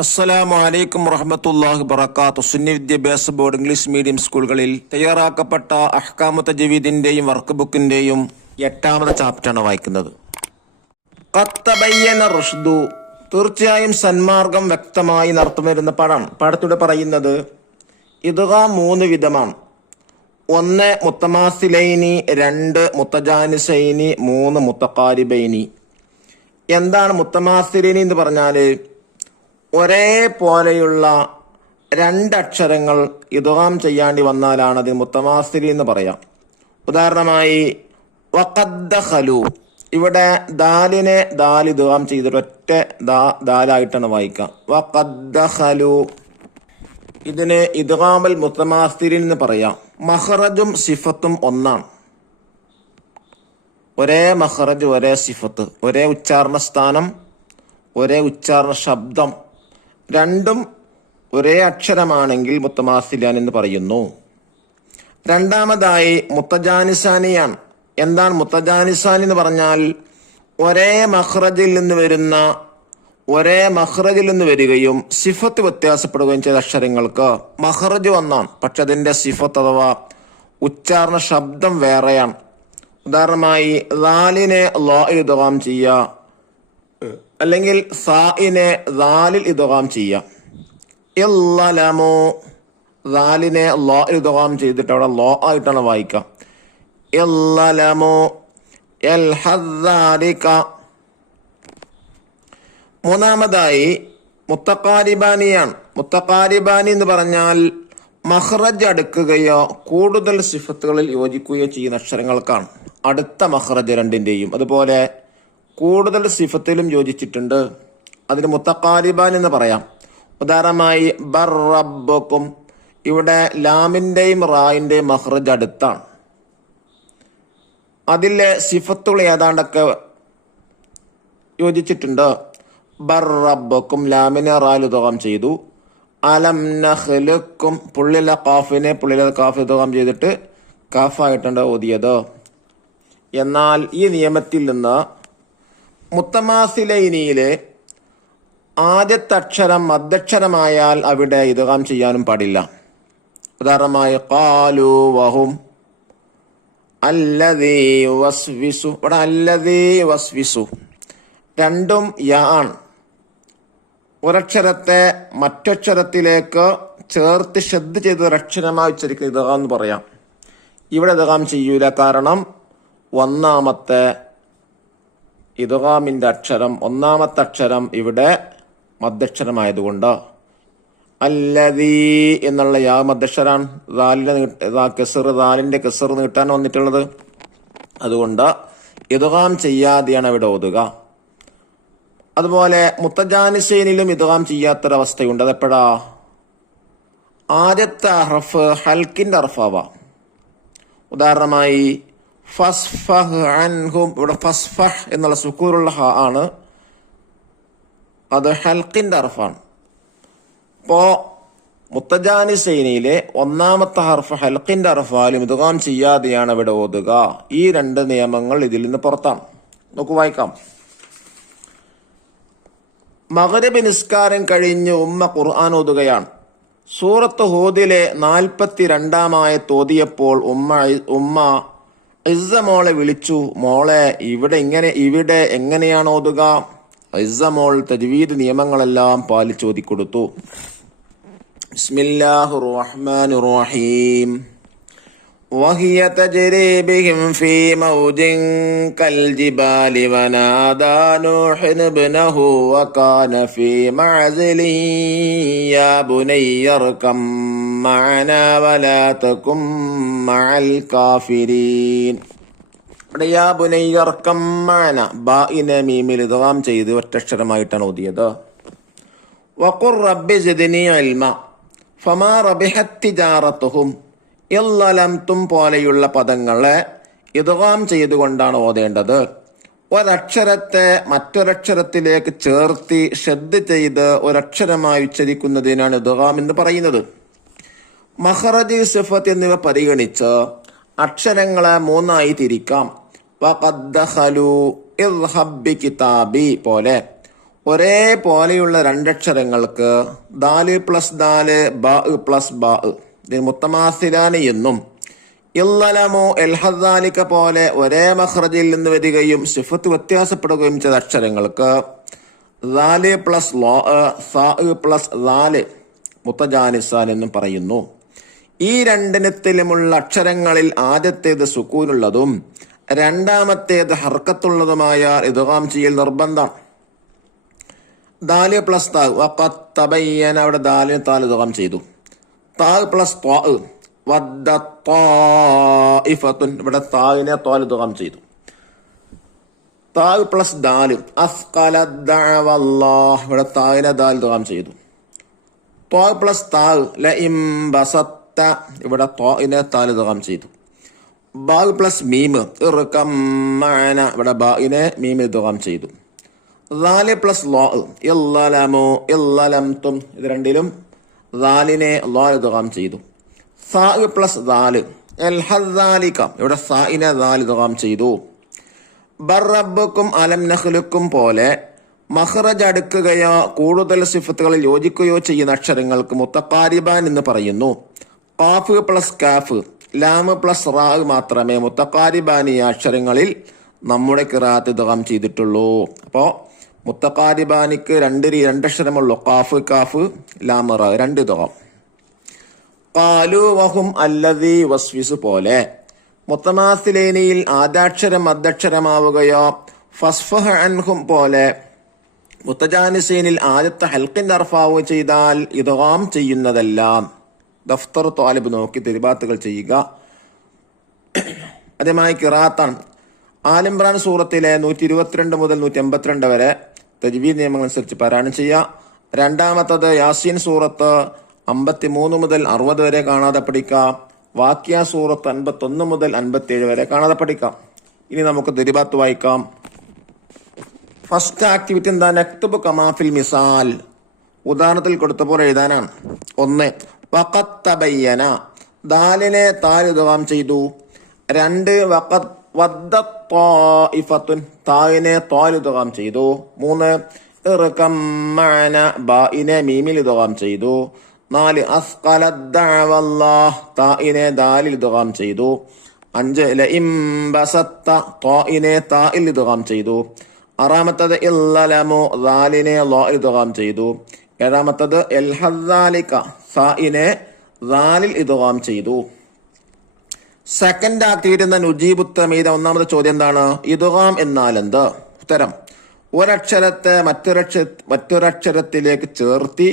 അസ്സലാമു അലൈക്കും വറഹ്മത്തുള്ളാഹി വബറകാതുഹു. സുന്നി വിദ്യാഭ്യാസ ബോർഡ് ഇംഗ്ലീഷ് മീഡിയം സ്കൂളുകളിൽ തയ്യാറാക്കപ്പെട്ട അഹ്കാമു തജ്വീദിന്റെയും വർക്ക് ബുക്കിന്റെയും 8ാമത്തെ ചാപ്റ്ററാണ് വായിക്കുന്നത്. ഖദ് തബയ്യന റുഷ്ദു, തീർച്ചയായും സന്മാർഗം വ്യക്തമായി നടത്തം വരുന്ന പാഠത്തിലൂടെ പറയുന്നത് ഇദ്ഗാം 3 വിധമാണ്. 1 മുത്തമാസിലൈനി, 2 മുത്തജാനിസൈനി, 3 മുത്തഖാരിബൈനി. എന്താണ് മുത്തമാസിലൈനി എന്ന് പറഞ്ഞാൽ ഒരേ പോലെയുള്ള 2 അക്ഷരങ്ങൾ ഇദ്ഗാം ചെയ്യാണ്ടി വന്നാലാണ് അതിന് മുത്തമാസിലി എന്ന് പറയാം. ഉദാഹരണമായി വഖദ് ദഖലു, ഇവിടെ ദാലിനെ ദാൽ ഇദ്ഗാം ചെയ്തിട്ട് ഒറ്റ ദാലായിട്ടാണ് വായിക്കുക. വഖദ് ദഖലു, ഇതിന് ഇദ്ഗാമുൽ മുത്തമാസിലിൻ എന്ന് പറയാം. മഖറജും സിഫത്തും ഒന്നാണ്. ഒരേ മഖറജ്, ഒരേ സിഫത്ത്, ഒരേ ഉച്ചാരണ സ്ഥാനം, ഒരേ ഉച്ചാരണ ശബ്ദം, രണ്ടും ഒരേ അക്ഷരമാണെങ്കിൽ മുത്തമാസിലാൻ എന്ന് പറയുന്നു. രണ്ടാമതായി മുത്തജാനിസാനിയാണ്. എന്താണ് മുത്തജാനിസാനി എന്ന് പറഞ്ഞാൽ ഒരേ മഖ്റജിൽ നിന്ന് വരികയും സിഫത്ത് വ്യത്യാസപ്പെടുകയും ചെയ്ത അക്ഷരങ്ങൾക്ക് മഖ്റജ് ഒന്നാണ്, പക്ഷെ അതിന്റെ സിഫത്ത് അഥവാ ഉച്ചാരണ ശബ്ദം വേറെയാണ്. ഉദാഹരണമായി ലാലിനെ ലാഇൽ ഇദ്ഗാം ചെയ്യുക, അല്ലെങ്കിൽ സാഇനെ ദാലിൽ ഇദ്ഗാം ചെയ്യുക. ഇല്ലലമു, ദാലിനെ ലാഇൽ ഇദ്ഗാം ചെയ്തിട്ട് അവിടെ ലോ ആയിട്ടാണ് വായിക്കുക. ഇല്ലലമു യൽഹദ്ദാലിക. മൂന്നാമതായി മുത്തഖാരിബാനിയാണ്. മുത്തഖാരിബാനി എന്ന് പറഞ്ഞാൽ മഖ്റജ് അടുക്കുകയോ കൂടുതൽ സിഫത്തുകളിൽ യോജിക്കുകയോ ചെയ്യുന്ന അക്ഷരങ്ങൾക്കാണ് അടുത്ത മഖ്റജ് രണ്ടിന്റെയും. അതുപോലെ കൂടുതൽ സിഫത്തിലും യോജിച്ചിട്ടുണ്ട്, അതിന് മുത്തഖാരിബാൻ എന്ന് പറയാം. ഉദാഹരണമായി ബർ റബ്ബുക്കും, ഇവിടെ ലാമിന്റെയും റായിന്റെയും മഖ്റജ് അടുത്താണ്. അതിലെ സിഫത്തുകൾ ഏതാണ്ടൊക്കെ യോജിച്ചിട്ടുണ്ട്. ബർ റബ്ബുക്കും ലാമിനെ റായിൽ ഇദ്ഗാം ചെയ്തു. അലം നഖ്ലുക്കും, പുള്ളിലെ കാഫിനെ പുള്ളിലെ കാഫ് ഇദ്ഗാം ചെയ്തിട്ട് കാഫായിട്ടുണ്ട് ഓതിയത്. എന്നാൽ ഈ നിയമത്തിൽ നിന്ന് മുത്തമാസിലൈനിയിലെ ആദ്യത്തെ അക്ഷരം മദ്ദക്ഷരമായാൽ അവിടെ ഇദ്ഗാം ചെയ്യാനും പാടില്ല. ഉദാഹരണമായി ഖാലു വഹും അല്ലദീ യുവസ്വിസു, ഇവിടെ അല്ലദീ യുവസ്വിസു രണ്ടും യാ ആണ്. ഒരക്ഷരത്തെ മറ്റക്ഷരത്തിലേക്ക് ചേർത്ത് ശ്രദ്ധ ചെയ്ത് ഒരക്ഷരമായി ഉച്ചരിക്കുന്ന ഇദ്ഗാം എന്ന് പറയാം. ഇവിടെ ഇദ്ഗാം ചെയ്യൂല, കാരണം ഒന്നാമത്തെ ഇദ്ഗാമിന്റെ അക്ഷരം, ഒന്നാമത്തെ അക്ഷരം ഇവിടെ മദ്ദക്ഷരമായതുകൊണ്ട്. അല്ലദീ എന്നുള്ള യാ മദ്ദക്ഷരാണ്, ദാലിന്റെ കെസർ നീട്ടാൻ വന്നിട്ടുള്ളത്. അതുകൊണ്ട് ഇദ്ഗാം ചെയ്യാതെയാണ് ഇവിടെ ഓതുക. അതുപോലെ മുത്തജാനിസൈനിലും ഇദ്ഗാം ചെയ്യാത്തൊരവസ്ഥയുണ്ട്. അതെപ്പോഴാ? ആദ്യത്തെ ഹർഫ് ഹൽക്കിന്റെ ഹർഫാവാം. ഉദാഹരണമായി ഫസ്ഫഹ് അൻഹും, ഇവിടെ ഫസ്ഫഹ് എന്നുള്ള സുക്കൂറുള്ള ഹ ആണ്, അത് ഹൽക്കിന്റെ ഹർഫാണ്. ഇപ്പോ മുത്തജാനിസൈനിയിലെ ഒന്നാമത്തെ ഹർഫ് ഹൽക്കിന്റെ ഹർഫാലും ഇദ്ഗാം ചെയ്യാതെയാണ് ഇവിടെ ഓതുക. ഈ 2 നിയമങ്ങൾ ഇതിൽ നിന്ന് പുറത്താണ്. നമുക്ക് വായിക്കാം. മഗ്രിബ് നിസ്കാരം കഴിഞ്ഞ് ഉമ്മ ഖുർആൻ ഓതുകയാണ്. സൂറത്ത് ഹൂദിലെ 42-ാം ആയത്ത് ഓതിയപ്പോൾ ഉമ്മ ഇസ്സ മോളെ വിളിച്ചു. മോളെ ഇവിടെ എങ്ങനെയാണ് ഓതുക? ഇസ്സ മോൾ തജ്വീദ് നിയമങ്ങളെല്ലാം പാലിച്ച് ഓതിക്കൊടുത്തു. ബിസ്മില്ലാഹിർ റഹ്മാനിർ റഹീം. വഹിയ തജ്രി ബിഹിം ഫീ മൗജിൻ കൽജിബാലി വനാദാ നൂഹൻ ഇബ്നഹു വകാന ഫീ മഅസിലിൻ യാ ബുനയ്യ ഇർകം മഅനാ വലാ തകും മഅൽ കാഫിരീൻ. ഇവിടെ യാ ബുനയ്യ ഇർകം മഅന, ബാഇനെ മീമിൽ ഇദ്ഗാം ചെയ്ത് ഒറ്റക്ഷരമായിട്ടാണ് ഓതിയത്. വഖുർ റബ്ബി സിദ്നി ഇൽമ ഫമാ റബിഹത് തിജാറത്തുഹും, ഇല്ലലംതും പോലെയുള്ള പദങ്ങളെ ഇദ്ഗാം ചെയ്തുകൊണ്ടാണ് ഓതേണ്ടത്. ഒരക്ഷരത്തെ മറ്റൊരക്ഷരത്തിലേക്ക് ചേർത്തി ശ്രദ്ധ ചെയ്ത് ഒരക്ഷരമായി ഉച്ചരിക്കുന്നതിനാണ് ഇദ്ഗാം എന്ന് പറയുന്നത്. മഖ്റജ്, സിഫത്ത് എന്നിവ പരിഗണിച്ച് അക്ഷരങ്ങളെ 3ആയി തിരിക്കാം. വഖദ് ദഖലു ഇദ്ഹബ് ബി കിതാബി പോലെ ഒരേപോലെയുള്ള രണ്ടക്ഷരങ്ങൾക്ക് ദാല് പ്ലസ് ദാല് ബ പ്ലസ് ബ ഇതിന് മുത്തമാസിലാനി എന്നും ഇല്ലലമോ എൽഹദാലിക്ക പോലെ ഒരേ മഖ്റജിൽ നിന്ന് വരികയും സിഫത്ത് വ്യത്യാസപ്പെടുകയും ചെയ്ത അക്ഷരങ്ങൾക്ക് ദാല് പ്ലസ് ലോ സാ പ്ലസ് ദാല് മുത്തജാനിസാൻ എന്നും പറയുന്നു. ഈ രണ്ടിനത്തിലുമുള്ള അക്ഷരങ്ങളിൽ ആദ്യത്തേത് സുക്കൂനുള്ളതും രണ്ടാമത്തേത് ഹർക്കത്തുള്ളതുമായ ഇദ്ഗാം ചെയ്യൽ നിർബന്ധം. ദാല് പ്ലസ് താ വഖദ് തബയ്യന അവിടെ ദാലിന് താൽ ഇദ്ഗാം ചെയ്തു. താ പ്ലസ് ത്വാ വദ്ദ ത്വാഇഫത്തുൻ ഇവിടെ തായിനെ താൽ ഇദ്ഗാം ചെയ്തു. താ പ്ലസ് ദാല് അസ്ഖല ദഅവല്ലാഹ് ഇവിടെ തായിനെ ദാൽ ഇദ്ഗാം ചെയ്തു. ത്വാ പ്ലസ് താ ലഇം ബസത്ത ഇവിടെ ത്വാഇനെ താൽ ഇദ്ഗാം ചെയ്തു. ബാ പ്ലസ് മീം ഇർകം മഅന ഇവിടെ ബാഇനെ മീം ഇദ്ഗാം ചെയ്തു. ദാല് പ്ലസ് ലോ ഇല്ലലമു ഇല്ലലംതും ഇത് രണ്ടിലും ദാലിനെ ലോ ഇദ്ഗാം ചെയ്തു. സാ പ്ലസ് ദാല് അൽഹദാലിക ഇവിടെ സാഇനെ ദാൽ ഇദ്ഗാം ചെയ്തു. ബർറബ്ബുക്കും അലം നഖ്ലുക്കും പോലെ മഖ്റജ് അടുക്കുകയോ കൂടുതൽ സിഫത്തുകളിൽ യോജിക്കുകയോ ചെയ്യുന്ന അക്ഷരങ്ങൾക്ക് മുത്തഖാരിബാൻ എന്ന് പറയുന്നു. ഖാഫ് പ്ലസ് കാഫ് ലാം പ്ലസ് റാ മാത്രമേ മുത്തഖാരിബാനിയ അക്ഷരങ്ങളിൽ നമ്മുടെ ഖിറാഅത്ത് ഇദ്ഗാം ചെയ്തിട്ടുള്ളൂ. അപ്പോൾ മുത്തഖാരിബാനിക്ക് രണ്ടക്ഷരമുള്ളൂ. ഖാഫ് കാഫ് ലാം റാ രണ്ട് ഇദ്ഗാം. ഖാലു വഹും അല്ലദീ വസ്വിസ് പോലെ മുത്തമാസിലൈനിയിൽ ആദ്യാക്ഷരം മദ്ദക്ഷരമാവുകയോ ഫസ്ഫഹ അൻഹും പോലെ മുത്തജാനിസീനിൽ ആദ്യത്തെ ഹൽക്കിന്റെ അർഫാവുക ചെയ്താൽ ഇദ്ഗാം ചെയ്യുന്നതെല്ലാം. ദഫ്തർ ത്വാലിബ് നോക്കി തിരുബാത്തുകൾ ചെയ്യുക. അതേമായി ഖിറാഅത്താണ്. ആലിംറാൻ സൂറത്തിലെ 122 മുതൽ 182 വരെ തജ്വീദ് നിയമങ്ങൾ അനുസരിച്ച് പാരായണം ചെയ്യുക. രണ്ടാമത്തത് യാസീൻ സൂറത്ത് 53 മുതൽ 60 വരെ കാണാതെ പഠിക്കാം. വാക്യ സൂറത്ത് 51 മുതൽ 57 വരെ കാണാതെ പഠിക്കാം. ഇനി നമുക്ക് തിരുബാത്ത് വായിക്കാം. ഫസ്റ്റ് ആക്ടിവിറ്റി എന്താ? നക്തുബ് കമാഫിൽ മിസാൽ ഉദാഹരണത്തിൽ കൊടുത്ത പോലെ എഴുതാനാണ്. 1 വഖദ് തബയ്യന ദാലിനെ താൽ ഇദ്ഗാം ചെയ്തു. 2 വഖദ് വദ്ദ ത്വാഇഫത്തുൻ തായിനെ താൽ ഇദ്ഗാം ചെയ്തു. 3 ഇർകം മഅന ബാഇനെ മീമിൽ ഇദ്ഗാം ചെയ്തു. 4 അസ്ഖല ദഅവല്ലാഹ് തായിനെ ദാലിൽ ഇദ്ഗാം ചെയ്തു. 5 ലഇം ബസത്ത ത്വാഇനെ താഇൽ ഇദ്ഗാം ചെയ്തു. 6 ഇല്ലലമു ദാലിനെ ലാഇൽ ഇദ്ഗാം ചെയ്തു. 7 എൽഹദാലിക സാഇനെ ദാലിൽ ഇദ്ഗാം ചെയ്തു. സെക്കൻഡ് ആക്ടിവിറ്റി എന്താ? നുജീബു തമീദ. ഒന്നാമത്തെ ചോദ്യം എന്താണ്? ഇദ്ഗാം എന്നാൽ എന്ത്? ഉത്തരം: ഒരക്ഷരത്തെ മറ്റൊരക്ഷരത്തിലേക്ക് ചേർത്തി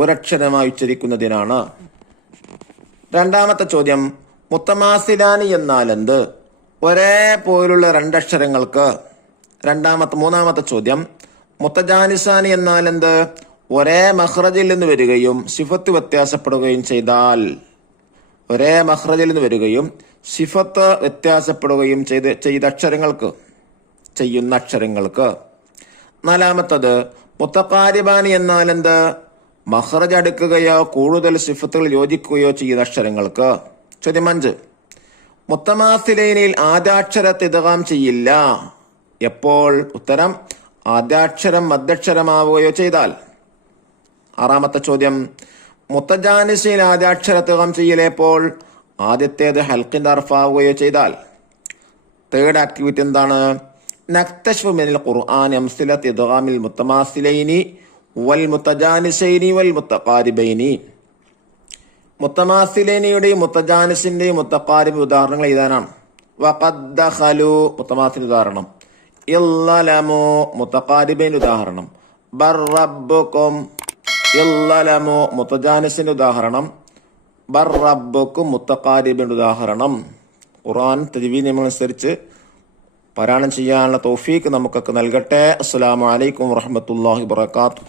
ഒരക്ഷരമായി ഉച്ചരിക്കുന്നതിനാണ്. രണ്ടാമത്തെ ചോദ്യം മുത്തമാസിലാനി എന്നാൽ എന്ത്? ഒരേപോലുള്ള രണ്ടക്ഷരങ്ങൾക്ക്. മൂന്നാമത്തെ ചോദ്യം മുത്തജാനിസാനി എന്നാൽ എന്ത്? ഒരേ മഖ്റജിൽ നിന്ന് വരികയും സിഫത്ത് വ്യത്യാസപ്പെടുകയും ചെയ്താൽ. ഒരേ മഖ്റജിൽ നിന്ന് വരികയും സിഫത്ത് വ്യത്യാസപ്പെടുകയും ചെയ്ത അക്ഷരങ്ങൾക്ക്, ചെയ്യുന്ന അക്ഷരങ്ങൾക്ക്. നാലാമത്തത് മുത്തഖാരിബാനി എന്നാൽ എന്ത്? മഖ്റജ് അടുക്കുകയോ കൂടുതൽ സിഫത്തുകൾ യോജിക്കുകയോ ചെയ്യുന്ന അക്ഷരങ്ങൾക്ക്. ചോദ്യം 5 മുത്തമാസിലൈനിൽ ആദ്യാക്ഷരത്തെ ഇദ്ഗാം ചെയ്യില്ല. എപ്പോൾ? ഉത്തരം: ആദ്യാക്ഷരം മദ്ദക്ഷരമാവുകയോ ചെയ്താൽ. ആറാമത്തെ ചോദ്യം മുത്തജാനിസിൽ ആദ്യാക്ഷരത്തെ ഇദ്ഗാം ചെയ്യലെപ്പോൾ? ആദ്യത്തേത് ഹൽക്കിന്റെ അർഫാവുകയോ ചെയ്താൽ. തേർഡ് ആക്ടിവിറ്റി എന്താണ്? നക്തശ്ഫു മിനൽ ഖുർആൻ അംസിലത്ത് ഇദ്ഗാമിൽ മുത്തമാസിലൈനി വൽ മുത്തജാനിസൈനി വൽ മുത്തഖാരിബൈനി. മുത്തമാസിലൈനിയുടെയും മുത്തജാനിസിന്റെയും മുത്തഖാരിബ് ഉദാഹരണങ്ങൾ എഴുതാനാണ്. വഖദ് ദഖലു മുത്തമാസിൽ ഉദാഹരണം. ഇല്ലലമു മുത്തഖാരിബൈൻ ഉദാഹരണം. ബർറബ്ബുക്കും ഇല്ലലമു മുത്തജാനിസിന്റെ ഉദാഹരണം. ബർറബ്ബുക്കും മുത്തഖാരിബിന്റെ ഉദാഹരണം. ഖുർആൻ തജ്വീദ് നിയമമനുസരിച്ച് പാരായണം ചെയ്യാനുള്ള തൗഫീഖ് നമുക്കൊക്കെ നൽകട്ടെ. അസ്സലാമു അലൈക്കും വറഹ്മത്തുള്ളാഹി വബറകാതുഹു.